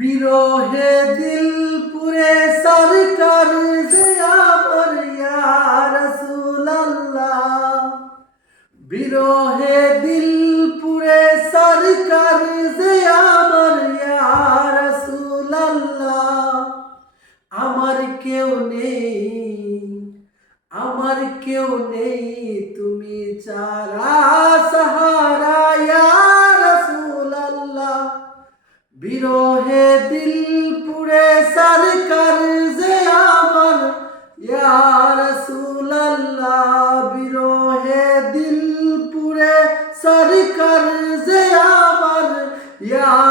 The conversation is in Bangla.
বিরহে দিল পুরে সরকার যে আমার ইয়া রাসূলুল্লাহ। বিরহে দিল পুরে সরকার যে আমার ইয়া রাসূলুল্লাহ। আমার কেউ নেই, আমার কেউ নেই তুমি ছাড়া সাহারা ইয়া রাসূলুল্লাহ। বিরহে দিল পুরে সরকার যে আমার ইয়া রাসূলুল্লাহ। বিরহে দিল পুরে সরকার যে আমার ইয়া